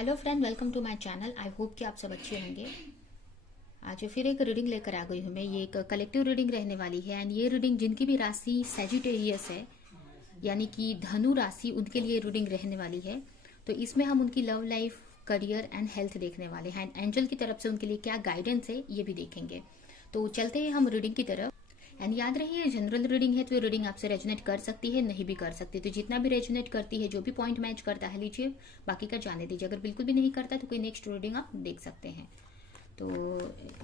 Hello friend, welcome to my channel. I hope कि आप सब अच्छे होंगे। आज फिर एक रीडिंग लेकर आ गई हूँ मैं। ये एक कलेक्टिव रीडिंग रहने वाली है एंड ये रीडिंग जिनकी भी राशि सेजिटेरियस है यानी कि धनु राशि, उनके लिए रीडिंग रहने वाली है। तो इसमें हम उनकी love life, career and health देखने वाले हैं। एंजल की तरफ से उनके लिए क्या गाइडेंस है ये भी देखेंगे। तो चलते हैं हम रीडिंग की तरफ। एंड याद रहिए, जनरल रीडिंग है तो ये रीडिंग आपसे रेजोनेट कर सकती है, नहीं भी कर सकती। तो जितना भी रेजोनेट करती है, जो भी पॉइंट मैच करता है लीजिए, बाकी का जाने दीजिए। अगर बिल्कुल भी नहीं करता तो कोई नेक्स्ट रीडिंग आप देख सकते हैं। तो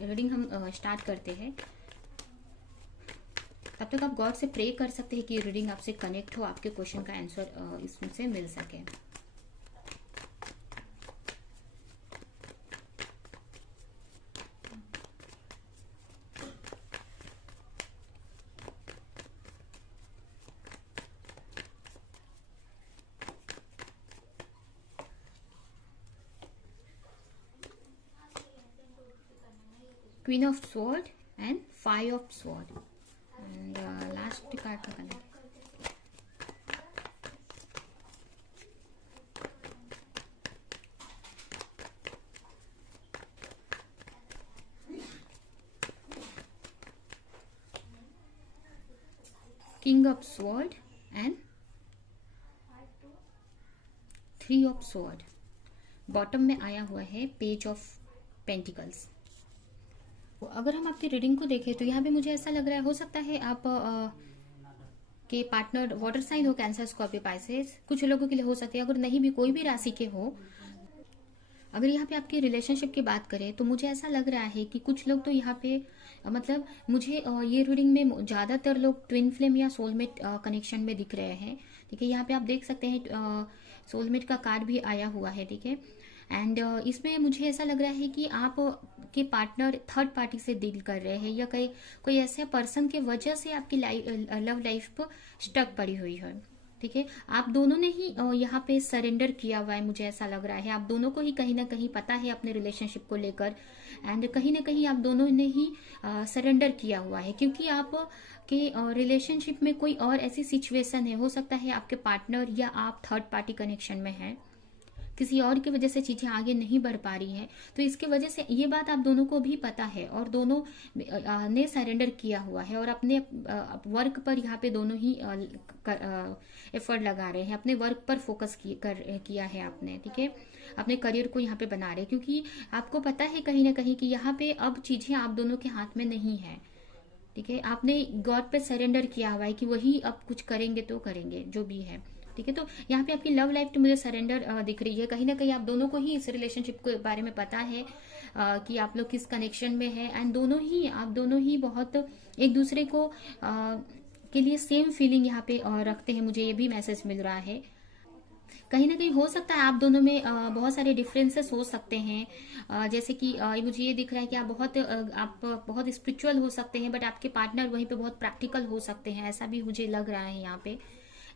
रीडिंग हम स्टार्ट करते हैं। तब तक आप गॉड से प्रे कर सकते हैं कि रीडिंग आपसे कनेक्ट हो, आपके क्वेश्चन का आंसर इससे मिल सके। Queen of sword and 5 of sword and last card का colour king of sword and 3 of sword. Bottom में आया हुआ है पेज ऑफ पेंटिकल्स। अगर हम आपकी रीडिंग को देखें तो यहाँ पे मुझे ऐसा लग रहा है, हो सकता है आप के पार्टनर वाटर साइन हो, कैंसर, स्कॉर्पियो, पाइसेस। कुछ लोगों के लिए हो सकती है, अगर नहीं भी कोई भी राशि के हो। अगर यहाँ पे आपकी रिलेशनशिप की बात करें तो मुझे ऐसा लग रहा है कि कुछ लोग तो यहाँ पे मतलब मुझे ये रीडिंग में ज़्यादातर लोग ट्विन फ्लेम या सोलमेट कनेक्शन में दिख रहे हैं। ठीक है, यहाँ पे आप देख सकते हैं सोलमेट का कार्ड भी आया हुआ है। ठीक है, एंड इसमें मुझे ऐसा लग रहा है कि आप के पार्टनर थर्ड पार्टी से डील कर रहे हैं या कोई ऐसे पर्सन के वजह से आपकी लव लाइफ पर स्टक पड़ी हुई है। ठीक है, आप दोनों ने ही यहाँ पे सरेंडर किया हुआ है, मुझे ऐसा लग रहा है। आप दोनों को ही कहीं ना कहीं पता है अपने रिलेशनशिप को लेकर एंड कहीं ना कहीं आप दोनों ने ही सरेंडर किया हुआ है, क्योंकि आप के रिलेशनशिप में कोई और ऐसी सिचुएशन है, हो सकता है आपके पार्टनर या आप थर्ड पार्टी कनेक्शन में हैं, किसी और की वजह से चीजें आगे नहीं बढ़ पा रही हैं। तो इसके वजह से ये बात आप दोनों को भी पता है और दोनों ने सरेंडर किया हुआ है और अपने वर्क पर यहाँ पे दोनों ही एफर्ट लगा रहे हैं, अपने वर्क पर फोकस किया है आपने। ठीक है, अपने करियर को यहाँ पे बना रहे हैं, क्योंकि आपको पता है कहीं ना कहीं कि यहाँ पे अब चीजें आप दोनों के हाथ में नहीं है। ठीक है, आपने गॉड पे सरेंडर किया हुआ है कि वही अब कुछ करेंगे तो करेंगे जो भी है। ठीक है, तो यहाँ पे आपकी लव लाइफ तो मुझे सरेंडर दिख रही है। कहीं ना कहीं आप दोनों को ही इस रिलेशनशिप के बारे में पता है कि आप लोग किस कनेक्शन में है एंड आप दोनों ही बहुत एक दूसरे को के लिए सेम फीलिंग यहाँ पे रखते हैं। मुझे ये भी मैसेज मिल रहा है। कहीं ना कहीं हो सकता है आप दोनों में बहुत सारे डिफरेंसेस हो सकते हैं। जैसे कि मुझे ये दिख रहा है कि आप बहुत स्पिरिचुअल हो सकते हैं, बट आपके पार्टनर वहीं पे बहुत प्रैक्टिकल हो सकते हैं, ऐसा भी मुझे लग रहा है यहाँ पे।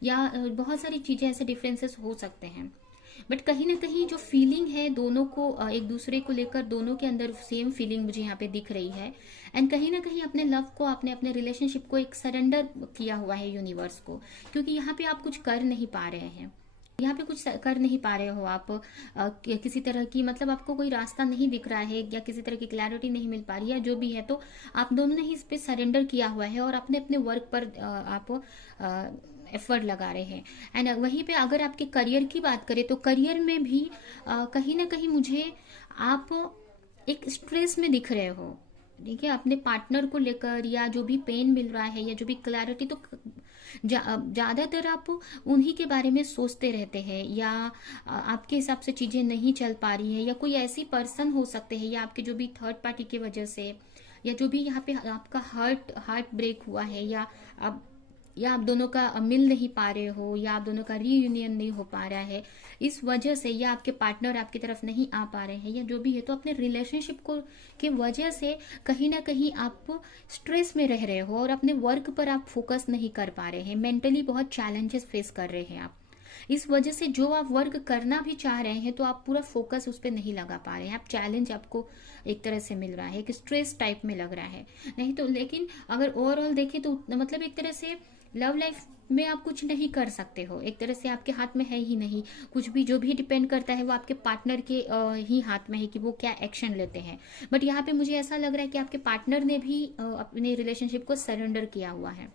या बहुत सारी चीजें ऐसे डिफरेंसेस हो सकते हैं, बट कहीं ना कहीं जो फीलिंग है दोनों को एक दूसरे को लेकर, दोनों के अंदर सेम फीलिंग मुझे यहाँ पे दिख रही है। एंड कहीं ना कहीं अपने लव को, आपने अपने रिलेशनशिप को एक सरेंडर किया हुआ है यूनिवर्स को, क्योंकि यहाँ पे आप कुछ कर नहीं पा रहे हैं। यहाँ पे कुछ कर नहीं पा रहे हो आप किसी तरह की, मतलब आपको कोई रास्ता नहीं दिख रहा है या किसी तरह की क्लैरिटी नहीं मिल पा रही है, जो भी है। तो आप दोनों ने ही इस पे सरेंडर किया हुआ है और अपने अपने वर्क पर आप एफर्ट लगा रहे हैं। एंड वहीं पे अगर आपके करियर की बात करें तो करियर में भी कहीं ना कहीं मुझे आप एक स्ट्रेस में दिख रहे हो। ठीक है, अपने पार्टनर को लेकर या जो भी पेन मिल रहा है या जो भी क्लैरिटी, तो ज्यादातर आप उन्हीं के बारे में सोचते रहते हैं या आपके हिसाब से चीजें नहीं चल पा रही है, या कोई ऐसी पर्सन हो सकते हैं या आपके जो भी थर्ड पार्टी की वजह से, या जो भी यहाँ पे आपका हार्ट ब्रेक हुआ है, या आप दोनों का मिल नहीं पा रहे हो, या आप दोनों का रीयूनियन नहीं हो पा रहा है इस वजह से, या आपके पार्टनर आपकी तरफ नहीं आ पा रहे हैं, या जो भी है, तो अपने रिलेशनशिप को के वजह से कहीं ना कहीं आप स्ट्रेस में रह रहे हो और अपने वर्क पर आप फोकस नहीं कर पा रहे हैं। मेंटली बहुत चैलेंजेस फेस कर रहे हैं आप। इस वजह से जो आप वर्क करना भी चाह रहे हैं तो आप पूरा फोकस उस पर नहीं लगा पा रहे हैं। आप चैलेंज आपको एक तरह से मिल रहा है, कि स्ट्रेस टाइप में लग रहा है। नहीं तो लेकिन अगर ओवरऑल देखें तो मतलब एक तरह से लव लाइफ में आप कुछ नहीं कर सकते हो, एक तरह से आपके हाथ में है ही नहीं कुछ भी। जो भी डिपेंड करता है वो आपके पार्टनर के ही हाथ में है कि वो क्या एक्शन लेते हैं। बट यहाँ पे मुझे ऐसा लग रहा है कि आपके पार्टनर ने भी अपने रिलेशनशिप को सरेंडर किया हुआ है,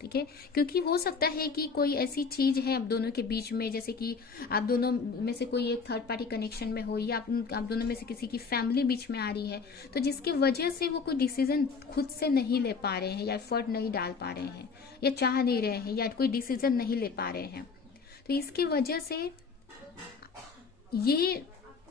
ठीक है। क्योंकि हो सकता है कि कोई ऐसी चीज है आप दोनों के बीच में, जैसे कि आप दोनों में से कोई एक थर्ड पार्टी कनेक्शन में हो, या आप दोनों में से किसी की फैमिली बीच में आ रही है, तो जिसकी वजह से वो कोई डिसीजन खुद से नहीं ले पा रहे हैं, या एफर्ट नहीं डाल पा रहे हैं, या चाह नहीं रहे हैं, या कोई डिसीजन नहीं ले पा रहे हैं। तो इसकी वजह से ये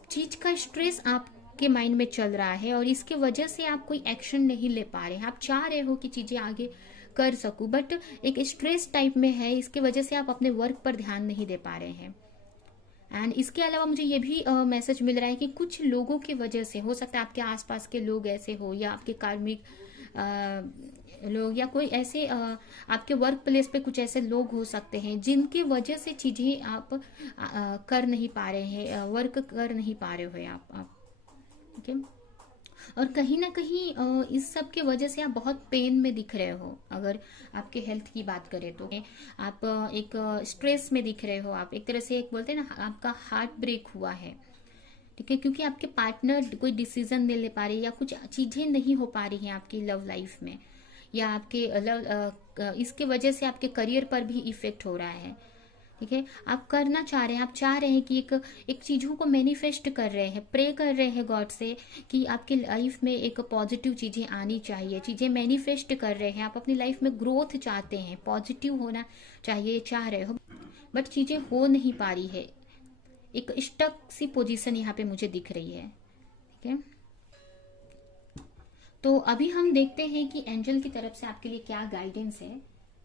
चीज का स्ट्रेस आपके माइंड में चल रहा है, और इसके वजह से आप कोई एक्शन नहीं ले पा रहे हैं। आप चाह रहे हो कि चीजें आगे कर सकूं, बट एक स्ट्रेस टाइप में है, इसके वजह से आप अपने वर्क पर ध्यान नहीं दे पा रहे हैं। एंड इसके अलावा मुझे ये भी मैसेज मिल रहा है कि कुछ लोगों की वजह से, हो सकता है आपके आसपास के लोग ऐसे हो, या आपके कार्मिक लोग, या कोई ऐसे आपके वर्क प्लेस पे कुछ ऐसे लोग हो सकते हैं जिनकी वजह से चीजें आप कर नहीं पा रहे हैं, वर्क कर नहीं पा रहे हो आप, ठीक है। और कहीं ना कहीं इस सब के वजह से आप बहुत पेन में दिख रहे हो। अगर आपके हेल्थ की बात करें तो आप एक स्ट्रेस में दिख रहे हो, आप एक तरह से एक बोलते हैं ना, आपका हार्ट ब्रेक हुआ है, ठीक है। क्योंकि आपके पार्टनर कोई डिसीजन नहीं ले पा रहे, या कुछ चीजें नहीं हो पा रही हैं आपकी लव लाइफ में, या आपके इसके वजह से आपके करियर पर भी इफेक्ट हो रहा है, ठीक है। आप करना चाह रहे हैं, आप चाह रहे हैं कि एक चीजों को मैनिफेस्ट कर रहे हैं, प्रे कर रहे हैं गॉड से कि आपकी लाइफ में एक पॉजिटिव चीजें आनी चाहिए, चीजें मैनिफेस्ट कर रहे हैं, आप अपनी लाइफ में ग्रोथ चाहते हैं, पॉजिटिव होना चाहिए चाह रहे हो, बट चीजें हो नहीं पा रही है। एक स्टक सी पोजीशन यहाँ पे मुझे दिख रही है, ठीक है। तो अभी हम देखते हैं कि एंजल की तरफ से आपके लिए क्या गाइडेंस है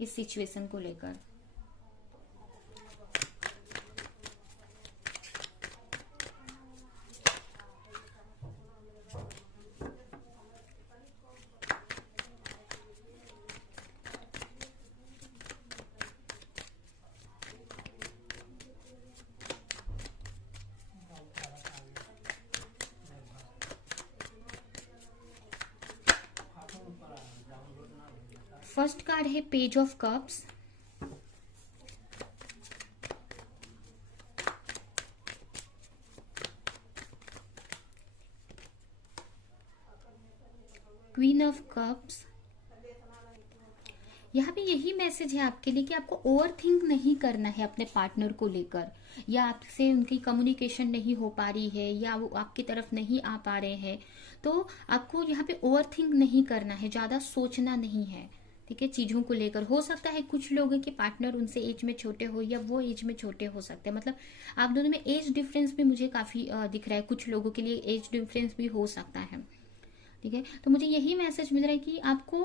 इस सिचुएशन को लेकर। फर्स्ट कार्ड है page of cups, queen of cups. यहाँ पे यही मैसेज है आपके लिए कि आपको ओवर थिंक नहीं करना है अपने पार्टनर को लेकर, या आपसे उनकी कम्युनिकेशन नहीं हो पा रही है, या वो आपकी तरफ नहीं आ पा रहे हैं, तो आपको यहाँ पे ओवर थिंक नहीं करना है, ज्यादा सोचना नहीं है, ठीक है। चीजों को लेकर हो सकता है कुछ लोगों के पार्टनर उनसे एज में छोटे हो, या वो एज में छोटे हो सकते हैं, मतलब आप दोनों में एज डिफरेंस भी मुझे काफी दिख रहा है, कुछ लोगों के लिए एज डिफरेंस भी हो सकता है, ठीक है। तो मुझे यही मैसेज मिल रहा है कि आपको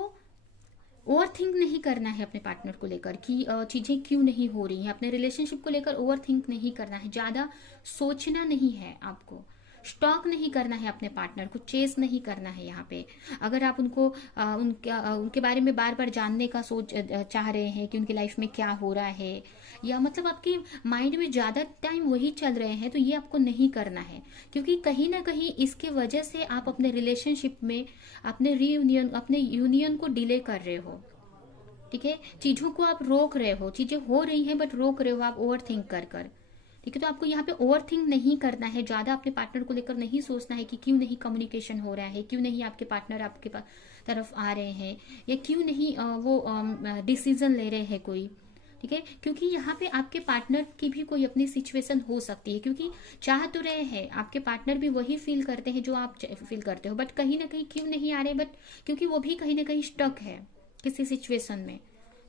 ओवर थिंक नहीं करना है अपने पार्टनर को लेकर कि चीजें क्यों नहीं हो रही हैं, अपने रिलेशनशिप को लेकर ओवर थिंक नहीं करना है, ज्यादा सोचना नहीं है आपको, स्टॉक नहीं करना है अपने पार्टनर को, चेस नहीं करना है यहाँ पे। अगर आप उनके बारे में बार बार जानने का सोच चाह रहे हैं कि उनकी लाइफ में क्या हो रहा है, या मतलब आपके माइंड में ज्यादा टाइम वही चल रहे हैं, तो ये आपको नहीं करना है। क्योंकि कहीं ना कहीं इसके वजह से आप अपने रिलेशनशिप में अपने यूनियन को डिले कर रहे हो, ठीक है। चीजों को आप रोक रहे हो, चीजें हो रही हैं बट रोक रहे हो आप ओवर थिंक कर कर, ठीक है। तो आपको यहाँ पे ओवर थिंक नहीं करना है, ज्यादा अपने पार्टनर को लेकर नहीं सोचना है कि क्यों नहीं कम्युनिकेशन हो रहा है, क्यों नहीं आपके पार्टनर आपके तरफ आ रहे हैं, या क्यों नहीं वो डिसीजन ले रहे हैं कोई, ठीक है। क्योंकि यहाँ पे आपके पार्टनर की भी कोई अपनी सिचुएशन हो सकती है, क्योंकि चाह तो रहे हैं, आपके पार्टनर भी वही फील करते हैं जो आप फील करते हो, बट कहीं ना कहीं क्यों नहीं आ रहे, बट क्योंकि वो भी कहीं ना कहीं स्टक है किसी सिचुएशन में,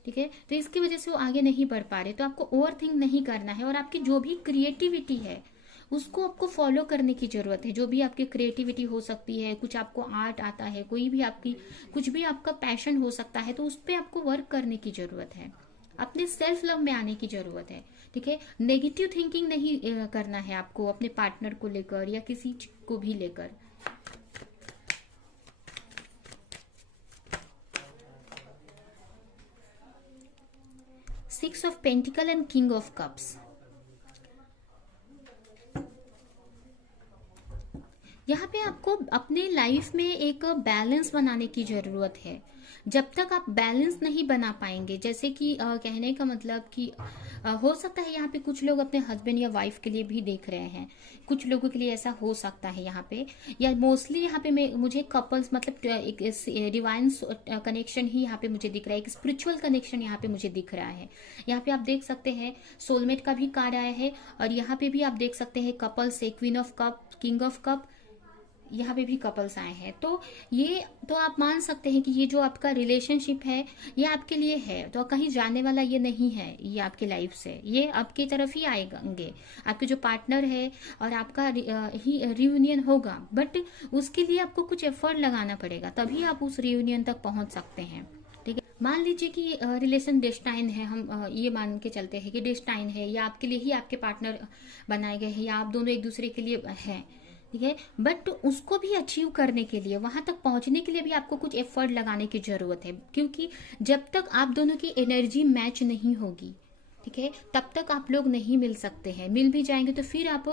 ठीक है। तो इसकी वजह से वो आगे नहीं बढ़ पा रहे। तो आपको ओवर थिंक नहीं करना है, और आपकी जो भी क्रिएटिविटी है उसको आपको फॉलो करने की जरूरत है। जो भी आपकी क्रिएटिविटी हो सकती है, कुछ आपको आर्ट आता है, कोई भी आपकी कुछ भी आपका पैशन हो सकता है, तो उस पर आपको वर्क करने की जरूरत है, अपने सेल्फ लव में आने की जरूरत है, ठीक है। नेगेटिव थिंकिंग नहीं करना है आपको अपने पार्टनर को लेकर या किसी को भी लेकर। Six of pentacle and king of cups. यहाँ पे आपको अपने लाइफ में एक बैलेंस बनाने की जरूरत है। जब तक आप बैलेंस नहीं बना पाएंगे, जैसे कि कहने का मतलब कि हो सकता है यहाँ पे कुछ लोग अपने हस्बैंड या वाइफ के लिए भी देख रहे हैं, कुछ लोगों के लिए ऐसा हो सकता है यहाँ पे, या मोस्टली यहाँ पे मुझे कपल्स मतलब एक डिवाइन कनेक्शन ही यहाँ पे मुझे दिख रहा है, एक स्पिरिचुअल कनेक्शन यहाँ पे मुझे दिख रहा है। यहाँ पे आप देख सकते हैं सोलमेट का भी कार्ड आया है, और यहाँ पे भी आप देख सकते हैं कपल्स है, queen of cup, king of cup, यहाँ पे भी कपल्स आए हैं। तो ये तो आप मान सकते हैं कि ये जो आपका रिलेशनशिप है ये आपके लिए है, तो कहीं जाने वाला ये नहीं है, ये आपकी लाइफ से ये आपकी तरफ ही आएंगे, आपके जो पार्टनर है और आपका ही रियूनियन होगा, बट उसके लिए आपको कुछ एफर्ट लगाना पड़ेगा, तभी आप उस रियूनियन तक पहुंच सकते हैं। ठीक है, मान लीजिए कि रिलेशन डेस्टाइन है, हम ये मान के चलते हैं कि डेस्टाइन है, या आपके लिए ही आपके पार्टनर बनाए गए हैं, या आप दोनों एक दूसरे के लिए हैं, ठीक है, बट उसको भी अचीव करने के लिए, वहां तक पहुंचने के लिए भी आपको कुछ एफर्ट लगाने की जरूरत है, क्योंकि जब तक आप दोनों की एनर्जी मैच नहीं होगी, ठीक है, तब तक आप लोग नहीं मिल सकते हैं। मिल भी जाएंगे तो फिर आप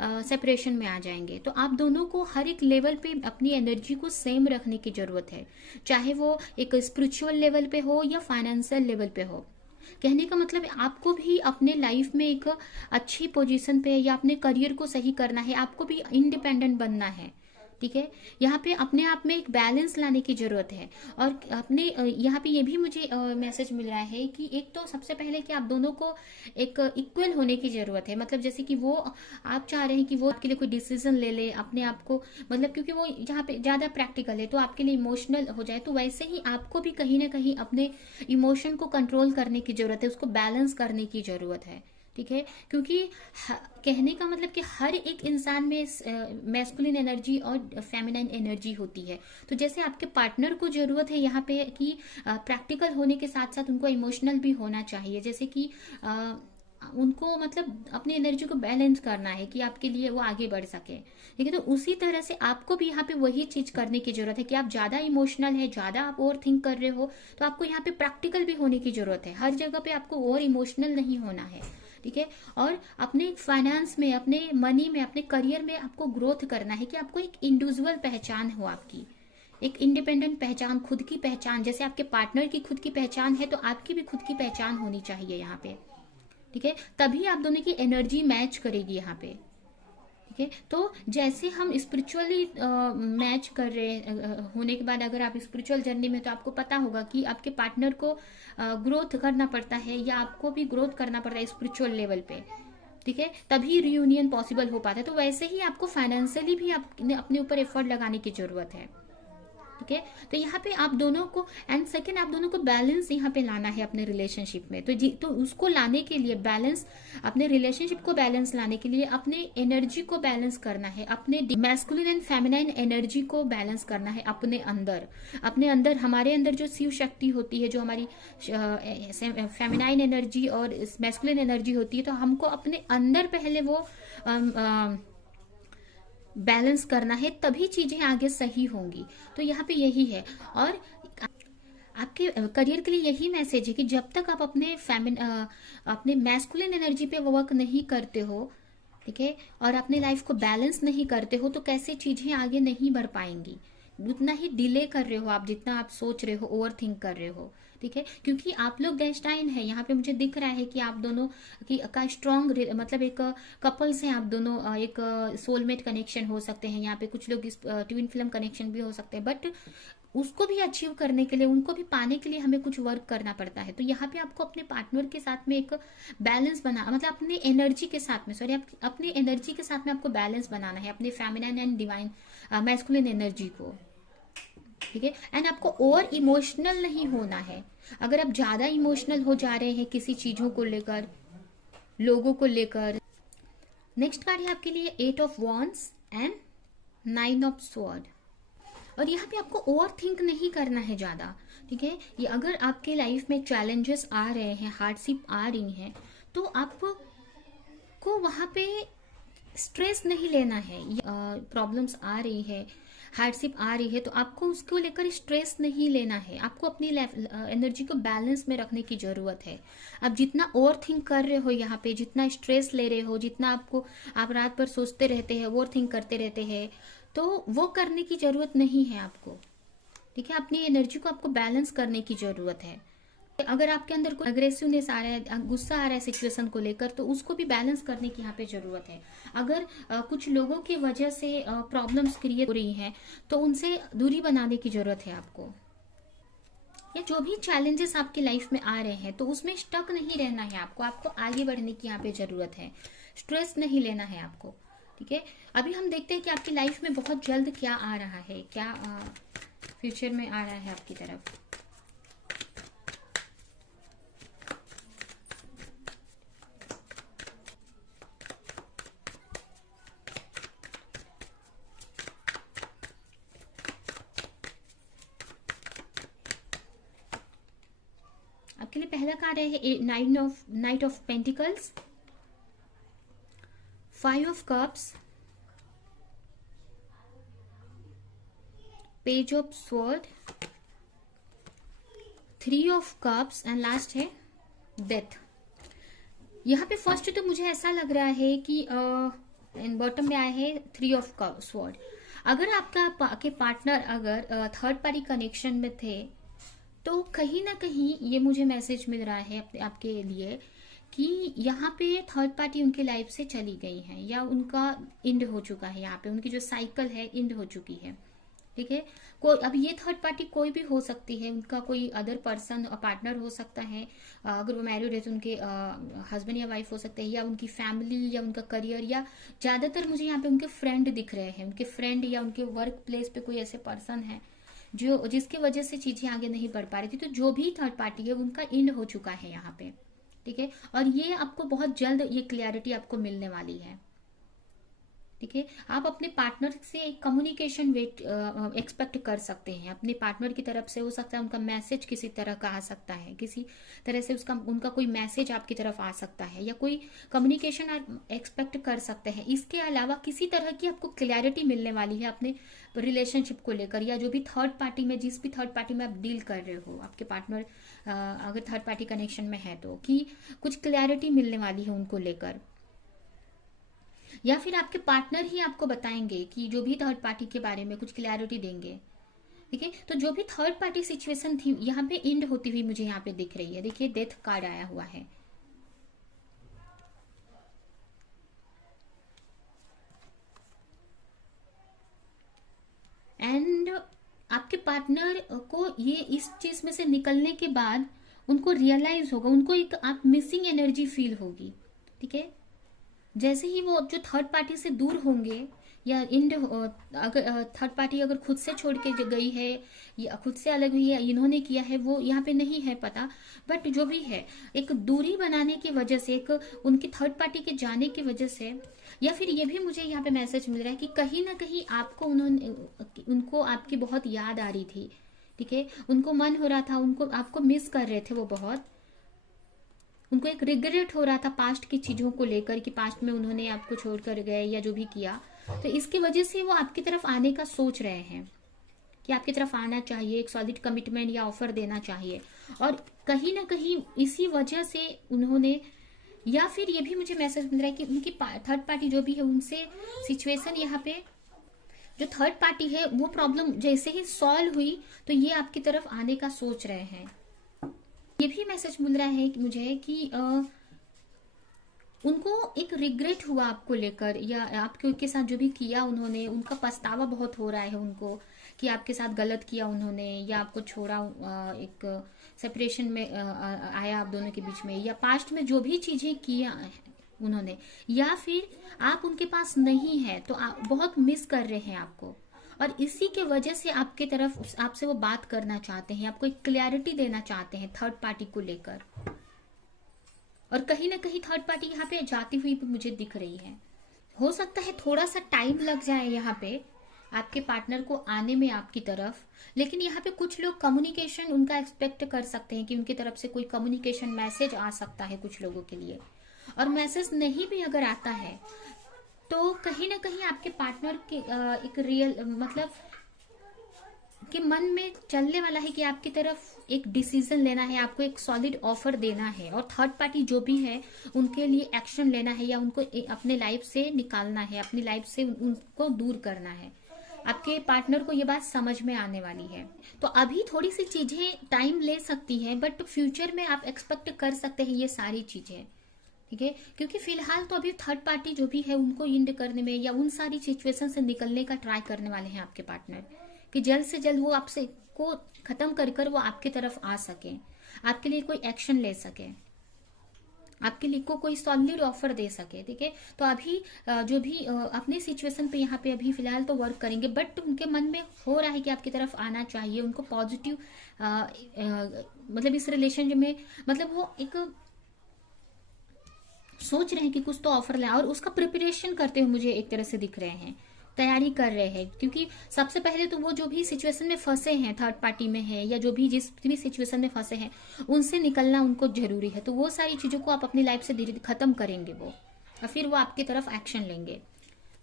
सेपरेशन में आ जाएंगे। तो आप दोनों को हर एक लेवल पे अपनी एनर्जी को सेम रखने की जरूरत है, चाहे वो एक स्पिरिचुअल लेवल पे हो या फाइनेंशियल लेवल पे हो। कहने का मतलब है आपको भी अपने लाइफ में एक अच्छी पोजीशन पे या अपने करियर को सही करना है, आपको भी इंडिपेंडेंट बनना है। ठीक है, यहाँ पे अपने आप में एक बैलेंस लाने की जरूरत है। और अपने यहाँ पे ये भी मुझे मैसेज मिल रहा है कि एक तो सबसे पहले कि आप दोनों को एक इक्वल होने की जरूरत है, मतलब जैसे कि वो आप चाह रहे हैं कि वो आपके लिए कोई डिसीजन ले ले अपने आप को, मतलब क्योंकि वो यहाँ पे ज्यादा प्रैक्टिकल है तो आपके लिए इमोशनल हो जाए, तो वैसे ही आपको भी कहीं ना कहीं अपने इमोशन को कंट्रोल करने की जरूरत है, उसको बैलेंस करने की जरूरत है। ठीक है, क्योंकि कहने का मतलब कि हर एक इंसान में मैस्कुलिन एनर्जी और फेमिनाइन एनर्जी होती है। तो जैसे आपके पार्टनर को जरूरत है यहाँ पे कि प्रैक्टिकल होने के साथ साथ उनको इमोशनल भी होना चाहिए, जैसे कि उनको मतलब अपनी एनर्जी को बैलेंस करना है कि आपके लिए वो आगे बढ़ सके। ठीक है, तो उसी तरह से आपको भी यहाँ पे वही चीज करने की जरूरत है कि आप ज्यादा इमोशनल है, ज्यादा आप ओवर थिंक कर रहे हो, तो आपको यहाँ पे प्रैक्टिकल भी होने की जरूरत है। हर जगह पे आपको ओवर इमोशनल नहीं होना है। ठीक है, और अपने फाइनेंस में, अपने मनी में, अपने करियर में आपको ग्रोथ करना है कि आपको एक इंडिविजुअल पहचान हो, आपकी एक इंडिपेंडेंट पहचान, खुद की पहचान। जैसे आपके पार्टनर की खुद की पहचान है तो आपकी भी खुद की पहचान होनी चाहिए यहाँ पे। ठीक है, तभी आप दोनों की एनर्जी मैच करेगी यहाँ पे। ठीक है, तो जैसे हम स्पिरिचुअली मैच कर रहे होने के बाद अगर आप स्पिरिचुअल जर्नी में, तो आपको पता होगा कि आपके पार्टनर को ग्रोथ करना पड़ता है या आपको भी ग्रोथ करना पड़ता है स्पिरिचुअल लेवल पे। ठीक है, तभी रियूनियन पॉसिबल हो पाता है। तो वैसे ही आपको फाइनेंशियली भी अपने ऊपर एफर्ट लगाने की जरूरत है। ठीक है, तो यहाँ पे आप दोनों को, एंड सेकेंड आप दोनों को बैलेंस यहाँ पे लाना है अपने रिलेशनशिप में। तो उसको लाने के लिए बैलेंस, अपने रिलेशनशिप को बैलेंस लाने के लिए अपने एनर्जी को बैलेंस करना है, अपने मैस्कुलिन एंड फेमिनाइन एनर्जी को बैलेंस करना है अपने अंदर। हमारे अंदर जो शिव शक्ति होती है, जो हमारी फेमिनाइन एनर्जी और मैस्कुलिन एनर्जी होती है, तो हमको अपने अंदर पहले वो बैलेंस करना है, तभी चीजें आगे सही होंगी। तो यहाँ पे यही है। और आपके करियर के लिए यही मैसेज है कि जब तक आप अपने मैस्कुलिन एनर्जी पे वर्क नहीं करते हो, ठीक है, और अपने लाइफ को बैलेंस नहीं करते हो, तो कैसे चीजें आगे नहीं बढ़ पाएंगी। उतना ही डिले कर रहे हो आप, जितना आप सोच रहे हो, ओवर थिंक कर रहे हो। ठीक है, क्योंकि आप लोग डेस्टाइन है, यहाँ पे मुझे दिख रहा है कि आप दोनों का स्ट्रॉन्ग मतलब एक कपल्स हैं आप दोनों, एक सोलमेट कनेक्शन हो सकते हैं, यहाँ पे कुछ लोग ट्विन फ्लेम कनेक्शन भी हो सकते हैं, बट उसको भी अचीव करने के लिए, उनको भी पाने के लिए हमें कुछ वर्क करना पड़ता है। तो यहाँ पे आपको अपने पार्टनर के साथ में एक बैलेंस बना, मतलब अपने एनर्जी के साथ में, अपने एनर्जी के साथ में आपको बैलेंस बनाना है, अपने feminine and divine masculine energy को। ठीक है, एंड आपको ओवर इमोशनल नहीं होना है। अगर आप ज्यादा इमोशनल हो जा रहे हैं किसी चीजों को लेकर, लोगों को लेकर। नेक्स्ट कार्ड है आपके लिए 8 of wands and 9 of sword. और यहाँ पे आपको ओवर थिंक नहीं करना है ज्यादा। ठीक है, ये अगर आपके लाइफ में चैलेंजेस आ रहे हैं, हार्डशिप आ रही हैं, तो आपको वहां पे स्ट्रेस नहीं लेना है। प्रॉब्लम्स आ रही है, हार्डशिप आ रही है, तो आपको उसको लेकर स्ट्रेस नहीं लेना है। आपको अपनी एनर्जी को बैलेंस में रखने की जरूरत है। आप जितना ओवर थिंक कर रहे हो यहाँ पे, जितना स्ट्रेस ले रहे हो, जितना आप रात भर सोचते रहते हैं, ओवर थिंक करते रहते हैं, तो वो करने की जरूरत नहीं है आपको। ठीक है, अपनी एनर्जी को आपको बैलेंस करने की जरूरत है। अगर आपके अंदर कोई अग्रेसिवनेस आ रहा है, गुस्सा आ रहा है सिचुएशन को लेकर, तो उसको भी बैलेंस करने की यहाँ पे जरूरत है। अगर कुछ लोगों की वजह से प्रॉब्लम्स क्रिएट हो रही हैं, तो उनसे दूरी बनाने की जरूरत है आपको। या जो भी चैलेंजेस आपकी लाइफ में आ रहे हैं, तो उसमें स्टक नहीं रहना है आपको, आपको आगे बढ़ने की यहाँ पे जरूरत है। स्ट्रेस नहीं लेना है आपको। ठीक है, अभी हम देखते हैं कि आपकी लाइफ में बहुत जल्द क्या आ रहा है, क्या फ्यूचर में आ रहा है आपकी तरफ। आपके लिए पहला कार्ड है night of pentacles, 5 of cups, page of sword, 3 of cups and last है डेथ। यहाँ पे फर्स्ट तो मुझे ऐसा लग रहा है कि बॉटम में आया है 3 ऑफ स्वॉर्ड। अगर आपके पार्टनर अगर थर्ड पार्टी कनेक्शन में थे, तो कहीं ना कहीं ये मुझे मैसेज मिल रहा है आपके लिए कि यहाँ पे थर्ड पार्टी उनके लाइफ से चली गई है, या उनका एंड हो चुका है। यहाँ पे उनकी जो साइकिल है एंड हो चुकी है। ठीक है, कोई अब ये थर्ड पार्टी कोई भी हो सकती है, उनका कोई अदर पर्सन पार्टनर हो सकता है, अगर वो मैरिड है तो उनके हस्बैंड या वाइफ हो सकते हैं, या उनकी फैमिली, या उनका करियर, या ज्यादातर मुझे यहाँ पे उनके फ्रेंड दिख रहे हैं, उनके फ्रेंड या उनके वर्क प्लेस पे कोई ऐसे पर्सन है जिसकी वजह से चीजें आगे नहीं बढ़ पा रही थी। तो जो भी थर्ड पार्टी है उनका एंड हो चुका है यहाँ पे। ठीक है, और ये आपको बहुत जल्द ये क्लियरिटी आपको मिलने वाली है। ठीक है, आप अपने पार्टनर से एक कम्युनिकेशन एक्सपेक्ट कर सकते हैं। अपने पार्टनर की तरफ से हो सकता है उनका मैसेज किसी तरह का आ सकता है, किसी तरह से उनका कोई मैसेज आपकी तरफ आ सकता है, या कोई कम्युनिकेशन आप एक्सपेक्ट कर सकते हैं। इसके अलावा किसी तरह की आपको क्लैरिटी मिलने वाली है अपने रिलेशनशिप को लेकर, या जो भी थर्ड पार्टी में, जिस भी थर्ड पार्टी में आप डील कर रहे हो, आपके पार्टनर अगर थर्ड पार्टी कनेक्शन में है, तो कि कुछ क्लैरिटी मिलने वाली है उनको लेकर, या फिर आपके पार्टनर ही आपको बताएंगे कि जो भी थर्ड पार्टी के बारे में कुछ क्लैरिटी देंगे। ठीक है, तो जो भी थर्ड पार्टी सिचुएशन थी यहाँ पे एंड होती हुई मुझे यहाँ पे दिख रही है। देखिए, डेथ कार्ड आया हुआ है। एंड आपके पार्टनर को ये इस चीज में से निकलने के बाद उनको रियलाइज होगा, उनको एक आप मिसिंग एनर्जी फील होगी। ठीक है, जैसे ही वो जो थर्ड पार्टी से दूर होंगे, या अगर थर्ड पार्टी अगर खुद से छोड़ के गई है या खुद से अलग हुई है, इन्होंने किया है, वो यहाँ पे नहीं है पता, बट जो भी है, एक दूरी बनाने की वजह से, एक उनकी थर्ड पार्टी के जाने की वजह से, या फिर ये भी मुझे यहाँ पे मैसेज मिल रहा है कि कहीं ना कहीं उनको आपकी बहुत याद आ रही थी। ठीक है, उनको मन हो रहा था, उनको आपको मिस कर रहे थे वो बहुत, उनको एक रिग्रेट हो रहा था पास्ट की चीजों को लेकर कि पास्ट में उन्होंने आपको छोड़कर गए या जो भी किया, तो इसकी वजह से वो आपकी तरफ आने का सोच रहे हैं कि आपकी तरफ आना चाहिए, एक सॉलिड कमिटमेंट या ऑफर देना चाहिए। और कहीं ना कहीं इसी वजह से उन्होंने, या फिर ये भी मुझे मैसेज मिल रहा है कि उनकी थर्ड पार्टी जो भी है उनसे सिचुएशन, यहाँ पे जो थर्ड पार्टी है वो प्रॉब्लम जैसे ही सॉल्व हुई तो ये आपकी तरफ आने का सोच रहे हैं। ये भी मैसेज मिल रहा है कि मुझे कि उनको एक रिग्रेट हुआ आपको लेकर, या आपके उनके साथ जो भी किया उन्होंने, उनका पछतावा बहुत हो रहा है उनको कि आपके साथ गलत किया उन्होंने, या आपको छोड़ा, एक सेपरेशन में आया आप दोनों के बीच में, या पास्ट में जो भी चीजें किया उन्होंने, या फिर आप उनके पास नहीं है तो आप बहुत मिस कर रहे हैं आपको, और इसी के वजह से आपके तरफ आपसे वो बात करना चाहते हैं, आपको एक क्लैरिटी देना चाहते हैं थर्ड पार्टी को लेकर। और कहीं ना कहीं थर्ड पार्टी यहाँ पे जाती हुई भी मुझे दिख रही है। हो सकता है थोड़ा सा टाइम लग जाए यहाँ पे आपके पार्टनर को आने में आपकी तरफ, लेकिन यहाँ पे कुछ लोग कम्युनिकेशन उनका एक्सपेक्ट कर सकते हैं कि उनकी तरफ से कोई कम्युनिकेशन मैसेज आ सकता है कुछ लोगों के लिए। और मैसेज नहीं भी अगर आता है तो कहीं ना कहीं आपके पार्टनर के एक रियल मतलब कि मन में चलने वाला है कि आपकी तरफ एक डिसीजन लेना है, आपको एक सॉलिड ऑफर देना है, और थर्ड पार्टी जो भी है उनके लिए एक्शन लेना है, या उनको अपने लाइफ से निकालना है, अपनी लाइफ से उनको दूर करना है। आपके पार्टनर को ये बात समझ में आने वाली है। तो अभी थोड़ी सी चीजें टाइम ले सकती है, बट फ्यूचर में आप एक्सपेक्ट कर सकते हैं ये सारी चीजें, ठीक है। क्योंकि फिलहाल तो अभी थर्ड पार्टी जो भी है उनको इंड करने में या उन सारी सिचुएशन से निकलने का ट्राई करने वाले हैं आपके पार्टनर, कि जल्द से जल्द वो आपसे को खत्म कर वो आपकी तरफ आ सके, आपके लिए कोई एक्शन ले सके, आपके लिए को कोई सॉलिड ऑफर दे सके, ठीक है। तो अभी जो भी अपने सिचुएशन पे यहाँ पे अभी फिलहाल तो वर्क करेंगे, बट उनके मन में हो रहा है कि आपकी तरफ आना चाहिए, उनको पॉजिटिव मतलब इस रिलेशनशिप में, मतलब वो एक सोच रहे हैं कि कुछ तो ऑफर लाए, और उसका प्रिपरेशन करते हुए मुझे एक तरह से दिख रहे हैं, तैयारी कर रहे हैं। क्योंकि सबसे पहले तो वो जो भी सिचुएशन में फंसे हैं, थर्ड पार्टी में है या जो भी जिस भी सिचुएशन में फंसे हैं, उनसे निकलना उनको जरूरी है। तो वो सारी चीजों को आप अपनी लाइफ से धीरे धीरे खत्म करेंगे वो, और फिर वो आपकी तरफ एक्शन लेंगे,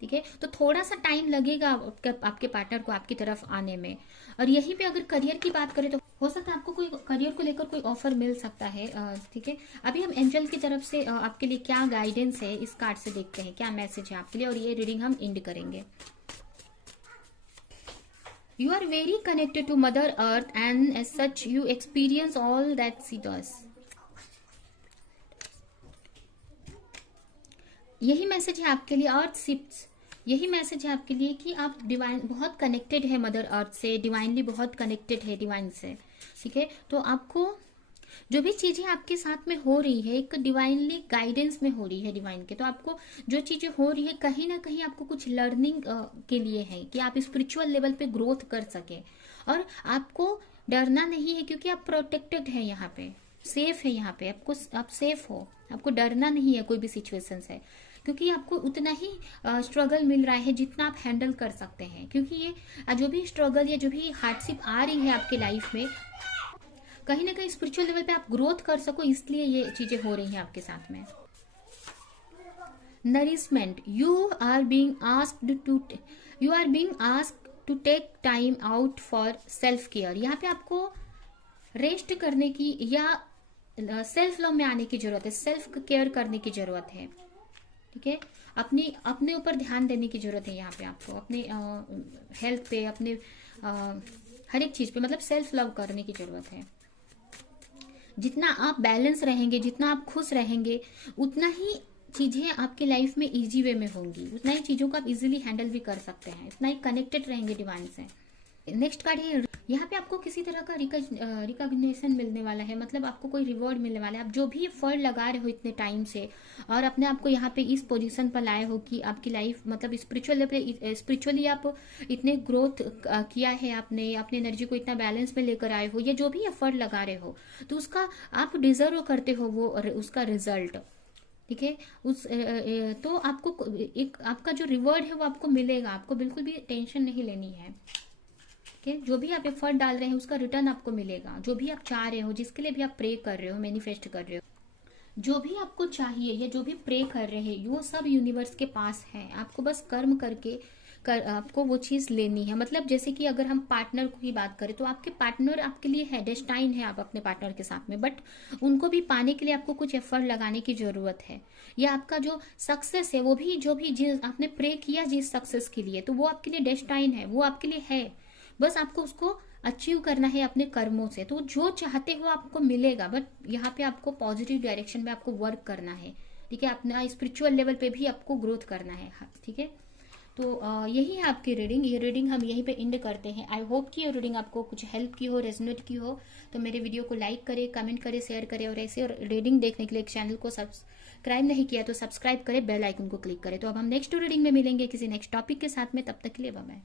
ठीक है। तो थोड़ा सा टाइम लगेगा आपके पार्टनर को आपकी तरफ आने में। और यहीं पे अगर करियर की बात करें तो हो सकता है आपको कोई करियर को लेकर कोई ऑफर मिल सकता है, ठीक है। अभी हम एंजल की तरफ से आपके लिए क्या गाइडेंस है इस कार्ड से देखते हैं, क्या मैसेज है आपके लिए, और ये रीडिंग हम एंड करेंगे। You are very connected to Mother Earth and as such you experience all that she does. यही मैसेज है आपके लिए अर्थ शिफ्ट्स, यही मैसेज है आपके लिए कि आप डिवाइन बहुत कनेक्टेड है मदर अर्थ से, डिवाइनली बहुत कनेक्टेड है डिवाइन से, ठीक है। तो आपको जो भी चीजें आपके साथ में हो रही है एक डिवाइनली गाइडेंस में हो रही है डिवाइन के, तो आपको जो चीजें हो रही है कहीं ना कहीं आपको कुछ लर्निंग के लिए है कि आप स्पिरिचुअल लेवल पे ग्रोथ कर सके। और आपको डरना नहीं है क्योंकि आप प्रोटेक्टेड है, यहाँ पे सेफ है, यहाँ पे आपको आप सेफ हो, आपको डरना नहीं है कोई भी सिचुएशन से, क्योंकि आपको उतना ही स्ट्रगल मिल रहा है जितना आप हैंडल कर सकते हैं। क्योंकि ये जो भी स्ट्रगल या जो भी हार्डशिप आ रही है आपके लाइफ में, कहीं ना कहीं स्पिरिचुअल लेवल पे आप ग्रोथ कर सको, इसलिए ये चीजें हो रही हैं आपके साथ में। Nourishment, you are being asked to take time out for self care. यहाँ पे आपको रेस्ट करने की या सेल्फ लव में आने की जरूरत है, सेल्फ केयर करने की जरूरत है, ठीक है। अपने ऊपर ध्यान देने की जरूरत है यहाँ पे आपको, अपने हेल्थ पे, अपने हर एक चीज पे, मतलब सेल्फ लव करने की जरूरत है। जितना आप बैलेंस रहेंगे, जितना आप खुश रहेंगे, उतना ही चीजें आपके लाइफ में इजी वे में होंगी, उतना ही चीजों को आप इजीली हैंडल भी कर सकते हैं, इतना ही कनेक्टेड रहेंगे डिवाइन से। नेक्स्ट कार्ड है, यहाँ पे आपको किसी तरह का रिकॉग्निशन मिलने वाला है, मतलब आपको कोई रिवॉर्ड मिलने वाला है। आप जो भी एफर्ट लगा रहे हो इतने टाइम से और अपने आप को यहाँ पे इस पोजीशन पर लाए हो कि आपकी लाइफ मतलब स्पिरिचुअली आप इतने ग्रोथ किया है, आपने अपनी एनर्जी को इतना बैलेंस में लेकर आए हो, या जो भी एफर्ट लगा रहे हो, तो उसका आप डिजर्व करते हो वो उसका रिजल्ट, ठीक है। तो आपको एक आपका जो रिवॉर्ड है वो आपको मिलेगा, आपको बिल्कुल भी टेंशन नहीं लेनी है, जो भी आप एफर्ट डाल रहे हैं उसका रिटर्न आपको मिलेगा। जो भी आप चाह रहे हो, जिसके लिए भी आप प्रे कर रहे हो, मैनिफेस्ट कर रहे हो, जो भी आपको चाहिए या जो भी प्रे कर रहे हैं, वो सब यूनिवर्स के पास है। आपको बस कर्म करके आपको वो चीज लेनी है। मतलब जैसे कि अगर हम पार्टनर की बात करें तो आपके पार्टनर आपके लिए है, डेस्टाइन है आप अपने पार्टनर के साथ में, बट उनको भी पाने के लिए आपको कुछ एफर्ट लगाने की जरूरत है। या आपका जो सक्सेस है वो भी जो भी जिस आपने प्रे किया जिस सक्सेस के लिए, तो वो आपके लिए डेस्टाइन है, वो आपके लिए है, बस आपको उसको अचीव करना है अपने कर्मों से। तो जो चाहते हो आपको मिलेगा, बट यहाँ पे आपको पॉजिटिव डायरेक्शन में आपको वर्क करना है, ठीक है। अपना स्पिरिचुअल लेवल पे भी आपको ग्रोथ करना है, ठीक है। तो यही है आपकी रीडिंग। ये रीडिंग हम यहीं पे एंड करते हैं। आई होप कि ये रीडिंग आपको कुछ हेल्प की हो, रेजोनेट की हो। तो मेरे वीडियो को लाइक करें, कमेंट करें, शेयर करें, और ऐसे और रीडिंग देखने के लिए चैनल को सब्सक्राइब नहीं किया तो सब्सक्राइब करें, बेल आइकन को क्लिक करें। तो अब हम नेक्स्ट रीडिंग में मिलेंगे किसी नेक्स्ट टॉपिक के साथ में, तब तक के लिए बाय बाय।